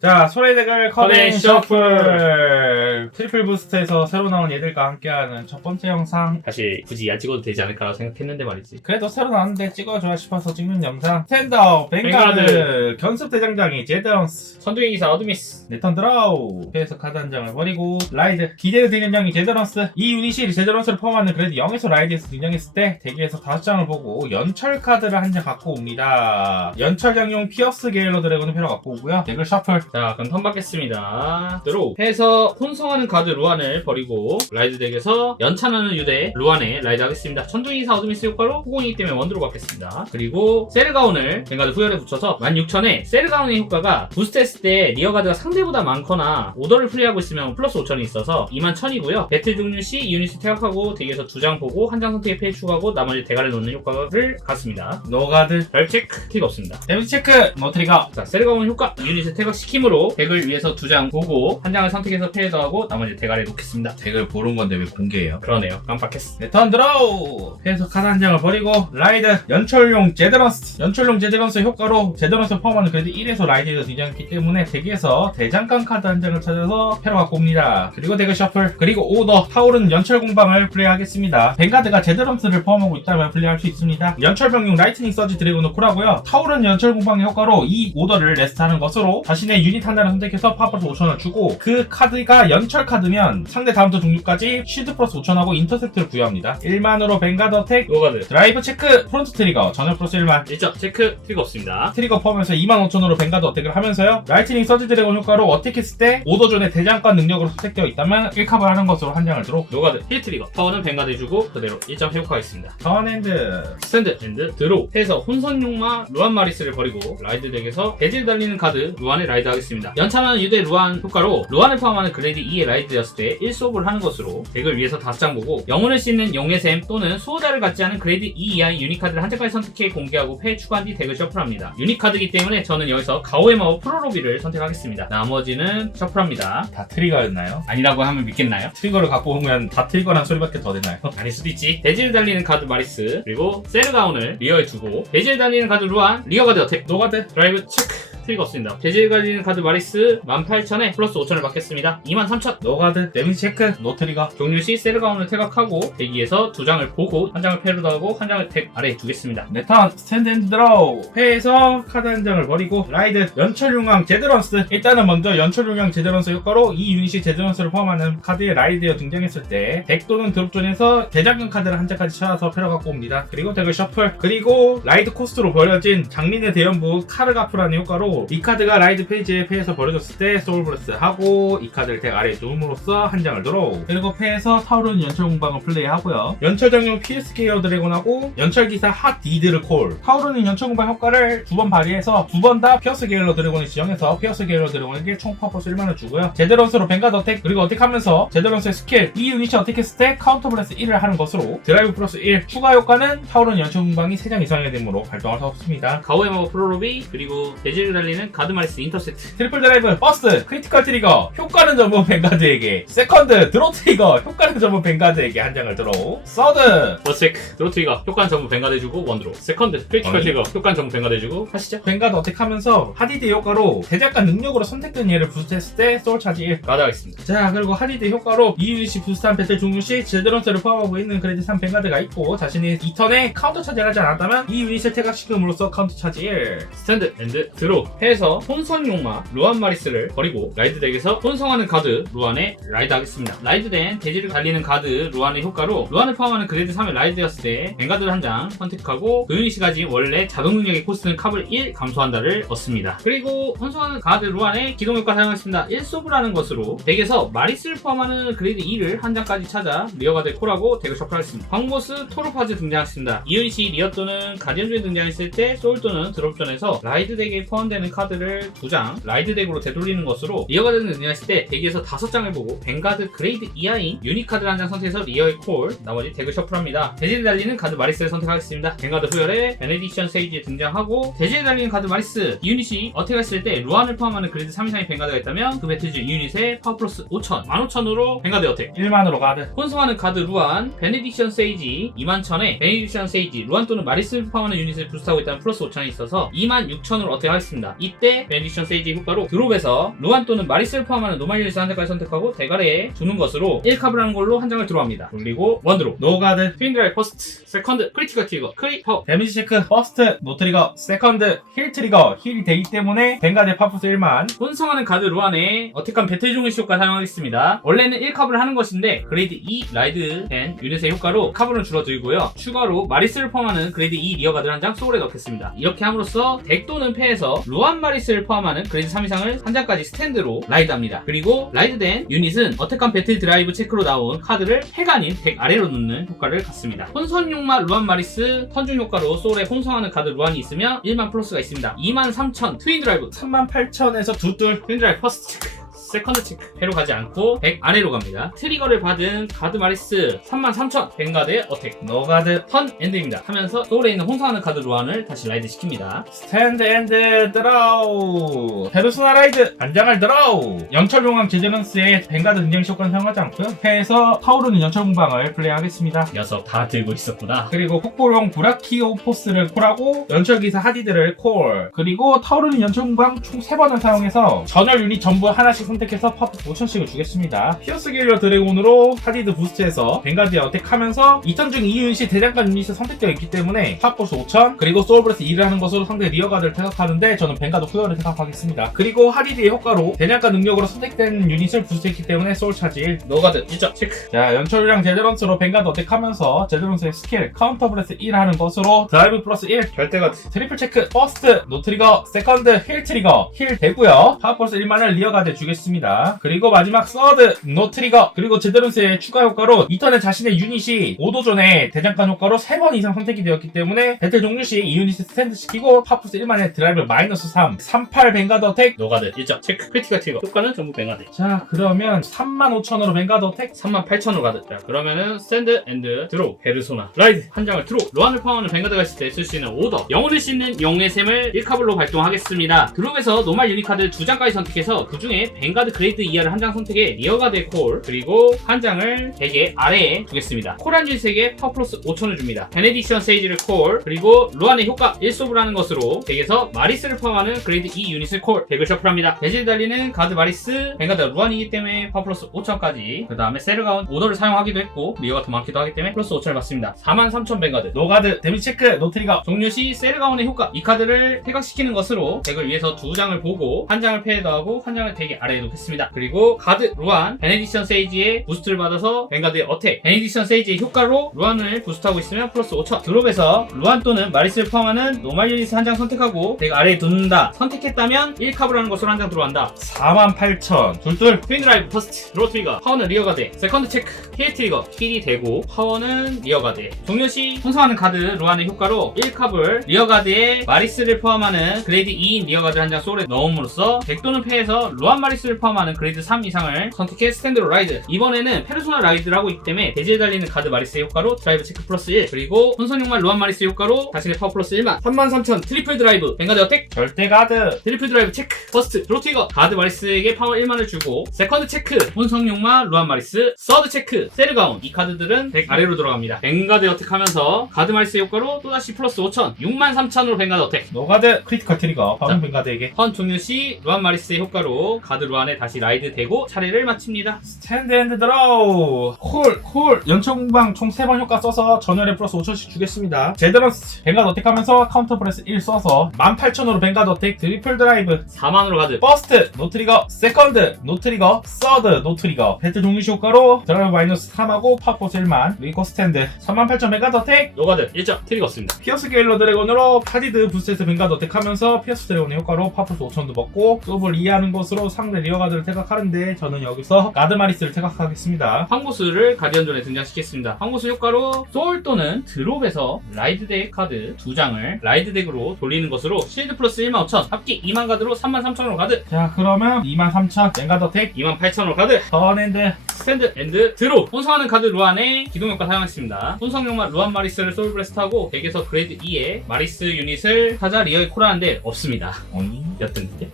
자, 소래대결 커넥 셔플 트리플 부스트에서 새로 나온 얘들과 함께하는 첫 번째 영상. 사실 굳이 안 찍어도 되지 않을까라고 생각했는데 말이지. 그래도 새로 나왔는데 찍어줘야 싶어서 찍는 영상. 스탠드업 뱅가드 견습 대장장이 제드런스 선두행 기사 어드미스. 네턴 드라우 패에서 카드 한 장을 버리고 라이드 기대드 대장장이 제드런스. 이 유닛이 제드런스를 포함하는 그래도 0에서 라이드에서 등장했을 때 대기에서 5장을 보고 연철 카드를 한 장 갖고 옵니다. 연철장용 피어스 게일러 드래곤을 패러 갖고 오고요. 덱을 셔플. 자, 그럼 턴 받겠습니다. 드로우. 해서 혼성하는 카드 루안을 버리고 라이드 덱에서 연찬하는 유대 루안에 라이드 하겠습니다. 천둥이 기사 어드미스 효과로 후공이기 때문에 원드로 받겠습니다. 그리고 세르가온을 뱅가드 후열에 붙여서 16,000에 세르가온의 효과가 부스트 했을 때 리어가드가 상대보다 많거나 오더를 플레이하고 있으면 플러스 5,000이 있어서 21,000이고요. 배틀 종료 시 유닛을 퇴각하고 덱에서 2장 보고 한 장 선택에 페이 추가하고 나머지 대가를 놓는 효과를 갖습니다. 노가드 별 체크 틱 없습니다. 데미지 체크 노 트리거. 자, 세르가온 효과 유닛을 퇴각시킴으로 덱을 위해서 2장 보고 한 장을 선택해서 페이더하고 나머지 대가리에 놓겠습니다. 덱을 보는 건데 왜 공개해요? 그러네요. 깜빡했어. 네턴 드라우 패에서 카드 한 장을 버리고 라이드 연철용 제드런스. 연철용 제드런스 효과로 제드런스 포함하는 그래도 1에서 라이드에서 등장했기 때문에 덱에서 대장간 카드 한 장을 찾아서 패러 갖고 옵니다. 그리고 덱을 셔플. 그리고 오더 타오르는 연철 공방을 플레이하겠습니다. 뱅가드가 제드런스를 포함하고 있다면 플레이할 수 있습니다. 연철병용 라이트닝 서지 드래곤을 콜하고요. 타오르는 연철 공방의 효과로 이 오더를 레스트하는 것으로 자신의 유닛 하나를 선택해서 파워플러스 5,000을 주고 그 카드가 연철 카드면 상대 다음부터 종류까지 쉴드 플러스 5,000하고 인터셉트를 부여합니다. 1만으로 뱅가드 어택 노가드. 드라이브 체크 프론트 트리거 전혀 플러스 1만 1점 체크 틱 없습니다. 트리거 포함해서 25,000으로 뱅가드 어택을 하면서요. 라이트닝 서지 드래곤 효과로 어택했을 때 오더존의 대장간 능력으로 선택되어 있다면 1컵을 하는 것으로 한 장을 들어. 노가드 힐 트리거 파워는 뱅가드 주고 그대로 1점 회복하겠습니다. 턴핸드 스탠드 앤드 드로우. 해서 혼선용마 루안 마리스를 버리고 라이드 덱에서 배질 달리는 카드 루안에 라이드 하겠습니다. 연차는 유대 루안 효과로 루안을 포함하는 그레이드 2의 라이드였을 때 1수업을 하는 것으로 덱을 위해서 5장 보고 영혼을 씻는 용의 샘 또는 수호자를 갖지 않은 그레이드 2 이하의 유닛 카드를 한 장까지 선택해 공개하고 패 추가한 뒤 덱을 셔플합니다. 유닛 카드이기 때문에 저는 여기서 가오의 마법 프로로비를 선택하겠습니다. 나머지는 셔플합니다. 다 트리거였나요? 아니라고 하면 믿겠나요? 트리거를 갖고 오면 다 트리거란 소리밖에 더 되나요? 아닐 수도 있지. 배질 달리는 카드 마리스 그리고 세르가온을 리어에 두고 배질 달리는 카드 루안 리어 가드 어택 노가드 드라이브 체크 트리거 없습니다. 배질 달리는 카드 마리스 18,000에 플러스 5,000을 받겠습니다. 23,000 노가드 데미지 체크 노 트리거. 종료 시 세르가온을 퇴각하고 대기에서 2장을 보고 한 장을 패로드하고 한 장을 덱 아래에 두겠습니다. 네턴 스탠드 앤드 드로우 패에서 카드 한 장을 버리고 라이드 연철용왕 제드런스. 일단은 먼저 연철용왕 제드런스 효과로 이 유닛이 제드런스를 포함하는 카드에 라이드에 등장했을 때 덱 또는 드롭존에서 대장경 카드를 한 장까지 찾아서 패러 갖고 옵니다. 그리고 덱을 셔플. 그리고 라이드 코스트로 버려진 장린의 대연부 카르가프라는 효과로 이 카드가 라이드 페이지에 패에서 버려졌을 때 소울브레스 하고 이 카드를 덱 아래에 두음으로써 한 장을 드로우. 그리고 패에서 타오르는 연철 공방을 플레이하고요. 연철장용 PS 게이어 드래곤하고 연철기사 핫 디드를 콜. 타오르는 연철 공방 효과를 2번 발휘해서 2번 다 피어스 게일러 드래곤을 지정해서 피어스 게일러 드래곤에게 총 파워플러스 1만을 주고요. 제드런스로 뱅가드 어택 그리고 어택하면서 제드런스의 스킬 이 유닛이 어택했을 때 카운터 블레스 1을 하는 것으로 드라이브 플러스 1 추가 효과는 타오르는 연철 공방이 3장 이상이 되므로 발동할 수 없습니다. 가오의 마법 프로로비 그리고 배질 달리는 가드 마리스 인터셉트 트리플 드라이브 버스 크리티컬 트리거 효과는 전부 뱅가드에게 세컨드 드로 트리거 효과는 전부 뱅가드에게 한 장을 들어. 서드 버스체크 드로 트리거 효과는 전부 뱅가드 해주고 원드로 세컨드 크리티컬 트리거 효과는 전부 뱅가드 해주고 하시죠. 뱅가드 어택하면서 하디드 효과로 대장간 능력으로 선택된 얘를 부스트했을 때 소울 차지 1 가드 하겠습니다. 자, 그리고 하디드 효과로 이 유닛이 부스트한 배틀 종료 시 제드런스를 포함하고 있는 그레이드 3 뱅가드가 있고 자신이 2턴에 카운터 차지를 하지 않았다면 이 유닛을 퇴각시킴으로써 카운터 차지 1. 스탠드 앤드 드로 해서 혼선용마 루안 마리스를 버리고 라이드 덱에서 혼성하는 카드 루안에 라이드 하겠습니다. 라이드 된 대지를 달리는 카드 루안의 효과로 루안을 포함하는 그레이드 3의 라이드였을 때 뱅가드를 한 장 선택하고 그 유닛이 가진 원래 자동 능력의 코스트는 캅을 1 감소한다를 얻습니다. 그리고 혼성하는 카드 루안의 기동 효과 사용하겠습니다. 1소브를 하는 것으로 덱에서 마리스를 포함하는 그레이드 2를 한 장까지 찾아 리어가드에 콜하고 덱을 셔플하겠습니다. 광보스 토르파즈 등장했습니다. 이 유닛이 리어 또는 가디언존에 등장했을 때 소울 또는 드롭존에서 라이드 덱에 포함되는 카드를 2장 라이드 덱으로 되돌리는 것으로 리어가드는 등장했을 때 덱에서 5장을 보고 뱅가드 그레이드 이하인 유닛 카드를 한 장 선택해서 리어에 콜 나머지 덱을 셔플합니다. 대지에 달리는 카드 마리스를 선택하겠습니다. 뱅가드 후열에 베네딕션 세이지에 등장하고 대지에 달리는 카드 마리스 이 유닛이 어택했을 때 루안을 포함하는 그레이드 3 이상의 뱅가드가 있다면 그 배틀즈 유닛에 파워 플러스 5,000 15,000으로 뱅가드 어택 1만으로 가드. 혼성하는 카드 루안 베네딕션 세이지 21,000에 베네딕션 세이지 루안 또는 마리스를 포함하는 유닛을 부스트하고 있다면 플러스 5,000이 있어서 26,000으로 어택하겠습니다. 있습니다. 이때 베네딕션 세이지 효과로 드롭에서 루안 또는 마리스를 포함하는 노말 유닛 한 장까지 선택하고 대가리에 두는 것으로 1컵을 하는 걸로 한 장을 들어갑니다. 돌리고 원드로 노가드 트윈드라이 퍼스트 세컨드 크리티컬 트리거 크리퍼 데미지 체크 퍼스트 노트리거 세컨드 힐 트리거 힐이 되기 때문에 뱅가드의 파푸스 1만 혼성하는 카드 루안에 어택한 배틀 종일 효과 사용하겠습니다. 원래는 1컵을 하는 것인데 그레이드 2 라이드 된 유닛의 효과로 컵을 줄어들고요. 추가로 마리스를 포함하는 그레이드 2 리어가드를 한 장 소울에 넣겠습니다. 이렇게 함으로써 덱 또는 패에서 루안 마리스를 포함하는 그레이드 3 이상을 한 장까지 스탠드로 라이드합니다. 그리고 라이드된 유닛은 어택한 배틀 드라이브 체크로 나온 카드를 패가 아닌 덱 아래로 놓는 효과를 갖습니다. 혼선용마 루안 마리스 턴중 효과로 소울에 혼성하는 카드 루안이 있으면 1만 플러스가 있습니다. 23,000 트윈 드라이브 38,000에서 두둘 트윈 드라이브 퍼스트 체크 세컨드 체크 패로 가지 않고 100 아래로 갑니다. 트리거를 받은 가드 마리스 33,000 뱅가드의 어택 노가드 턴 엔드입니다 하면서 소울에 있는 혼성하는 카드 루안을 다시 라이드 시킵니다. 스탠드 앤드 드로우 페르소나 라이드 단장을 드로우 연철용왕 제제런스의 뱅가드 등장 효과는 사용하지 않고요. 패에서 타오르는 연철 공방을 플레이하겠습니다. 녀석 다 들고 있었구나. 그리고 폭포용 브라키오포스를 콜하고 연철기사 하디드를 콜 그리고 타오르는 연철 공방 총 3번을 사용해서 전열 유닛 전부 하나씩 선택해서 파프 5,000씩을 주겠습니다. 피어스 길러 드래곤으로 하디드 부스트해서 뱅가드에 어택하면서 2턴 중 2유닛이 대장간 유닛에 선택되어 있기 때문에 파포스 5,000 그리고 소울브레스 2를 하는 것으로 상대 리어가드를 퇴각하는데 저는 뱅가드 후열을 퇴각하겠습니다. 그리고 하디드의 효과로 대장간 능력으로 선택된 유닛을 부스트했기 때문에 소울 차지 1 노가드 1점 체크. 자 연철이랑 제드런스로 뱅가드 어택하면서 제드런스의 스킬 카운터 브레스 1 하는 것으로 드라이브 플러스 1 절대가드 트리플 체크 퍼스트 노트리거 세컨드 힐 트리거 힐 되고요. 파워플러스 1만을 리어가드에 주겠습니다. 그리고 마지막 서드 노트리거 그리고 제드런스의 추가 효과로 이 턴에 자신의 유닛이 5도 전에 대장간 효과로 3번 이상 선택이 되었기 때문에 배틀 종료 시 이 유닛을 스탠드 시키고 파워플러스 1만의 드라이브 마이너스 3 38 뱅가드 어택 노가드 1점 체크. 크리티컬 트리거 효과는 전부 뱅가드. 자 그러면 35,000으로 뱅가드 어택 38,000으로 가드. 자 그러면은 스탠드 앤드 드로우 페르소나 라이드 한 장을 드로우 로안을 포함하는 뱅가드가 있을 때 쓸 수 있는 오더 영혼을 씻는 영웅의 샘을 1카블로 발동하겠습니다. 드롭에서 노말 유니카드 2장까지 선택해서 그 중에 뱅가드 그레이드 이하를 한 장 선택해 리어가드의 콜 그리고 한 장을 덱의 아래에 두겠습니다. 콜한 유닛에게 파워 플러스 5,000을 줍니다. 베네딕션 세이지를 콜 그리고 루안의 효과 1소브라는 것으로 덱에서 마리스를 포함하는 그레이드 2 유닛을 콜 덱을 셔플합니다. 배질 달리는 가드 마리스 뱅가드 루안이기 때문에 파워 플러스 5,000까지 그 다음에 세르가운 오더를 사용하기도 했고 리어가 더 많기도 하기 때문에 플러스 5,000을 받습니다. 43,000 뱅가드 노가드 데미지 체크 노트리거 종료 시 세르가온의 효과 이 카드를 퇴각시키는 것으로 덱을 위해서 2장을 보고 한 장을 패에 더하고 한 장을 덱의 아래에 놓겠습니다. 그리고 가드 루안 베네딕션 세이지의 부스트를 받아서 뱅가드의 어택 베네딕션 세이지의 효과로 루안을 부스트하고 있으면 플러스 5,000 드롭에서 루안 또는 마리스를 포함하는 노말 유닛을 한 장 선택하고 덱 아래에 둔다. 선택했다면 1컵을 하는 것으로 한 장 들어간다. 48,000 둘둘 트윈 드라이브 퍼스트 드로우 트리거 파워는 리어가드 세컨드 체크 힐 트리거 힐이 되고 파워는 리어가드 종료 시 혼성하는 가드 루안의 효과로 1컵을 리어가드에 마리스를 포함하는 그레이드 2인 리어가드 한 장 소울에 넣음으로써 덱 또는 패에서 루안 마리스를 포함하는 그레이드 3 이상을 선택해 스탠드로 라이드 이번에는 페르소나 라이드를 하고 있기 때문에 대지에 달리는 가드 마리스의 효과로 드라이브 체크 플러스 1 그리고 혼선용만 루안 마리스 효과로 자신의 파워 플러스 1만 33,000 트리플 드라이브 뱅가드 어택 절대 가드 트리플 드라이브 체크 퍼스트 드로우 트리거 가드 마리스에게 파워 1만을 주고 세컨드 체크 혼성용마 루안 마리스 서드 체크 세르가온 이 카드들은 덱 아래로 들어갑니다. 뱅가드 어택하면서 가드 마리스 효과로 또다시 플러스 5,000 63,000으로 뱅가드 어택 노가드 크리티컬 트리거 파운 뱅가드에게 턴 종료 시 루안 마리스의 효과로 가드 루안에 다시 라이드 되고 차례를 마칩니다. 스탠드 앤드 드로우 콜 연철 공방 총 3번 효과 써서 전열에 플러스 5,000씩 주겠습니다. 제드런스 뱅가드 어택하면서 카운터 브레스 1 써서 18,000으로 뱅가드 어택 트리플 드라이브 4만으로 가드 퍼스트 노트리거 세컨드 노트리거 서드 노트리거 배틀 종료 시 효과로 드라이브 마이너스 3하고 파포스 1만 리코 스탠드 38,000 뱅가드 어택 노가드 1점 트리거 없습니다. 피어스 게일러 드래곤으로 카디드 부스트에서 뱅가드 어택하면서 피어스 드래곤의 효과로 파포스 5,000도 먹고 소블 이해하는 것으로 상대 리어가드를 퇴각하는데 저는 여기서 가드 마리스를 퇴각하겠습니다. 황보스를 가디언존에 등장시켰습니다. 황보스 효과로 소울 또는 드롭에서 라이드 덱 카드 2장을 라이드 덱으로 돌리는 것으로 실드 플러스 15,000 합기 2만 가드로 33,000으로 가드 자 그러면 23,000 뱅가드 어택 28,000으로 가드 턴앤드 스탠드 앤드 드롭 혼성하는 카드 루안의 기동효과 사용했습니다. 혼성용만 루안 마리스를 소울 브레스트하고 덱에서 그레이드 2의 마리스 유닛을 타자 리어에 콜하는데 없습니다. 어이 몇 등이게?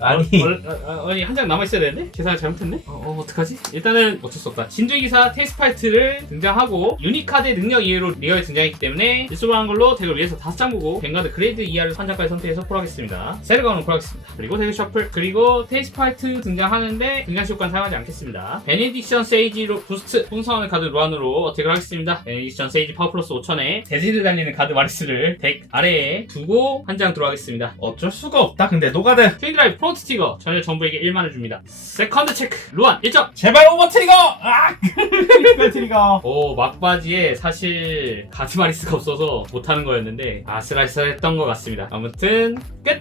아니. 아니 한 장 남아있어야 되는데? 계산을 잘못했네? 어떡하지? 일단은 어쩔 수 없다. 진주기사 테이스파이트를 등장하고 유니카드의 능력 이외로 리어에 등장했기 때문에 일소한 걸로 덱을 위해서 5장 보고 뱅가드 그레이드 이하를 1장까지 선택해서 콜하겠습니다. 세르가운을 콜하겠습니다. 그리고 덱을 셔플, 그리고 테이스파이트 등장하는데 등장시 효과는 사용하지 않겠습니다. 베네딕션 세이지로 부스트 혼성하는 카드 루안으로 덱을 하겠습니다. 베네딕션 세이지 파워 플러스 5000에 대지를 달리는 카드 마리스를 덱 아래에 두고 한 장 들어가겠습니다. 어쩔 수가 없다. 근데 노가드 트윈드라이브 프론트 티거 전혀 전부에게 1만을 줍니다. 세컨드 체크 루안 1점. 제발 오버 트리거. 크리티컬 트리거. 오 막바지에 사실 가드 마리스가 없어서 못하는 거였는데 아슬아슬했던 것 같습니다. 아무튼 끝.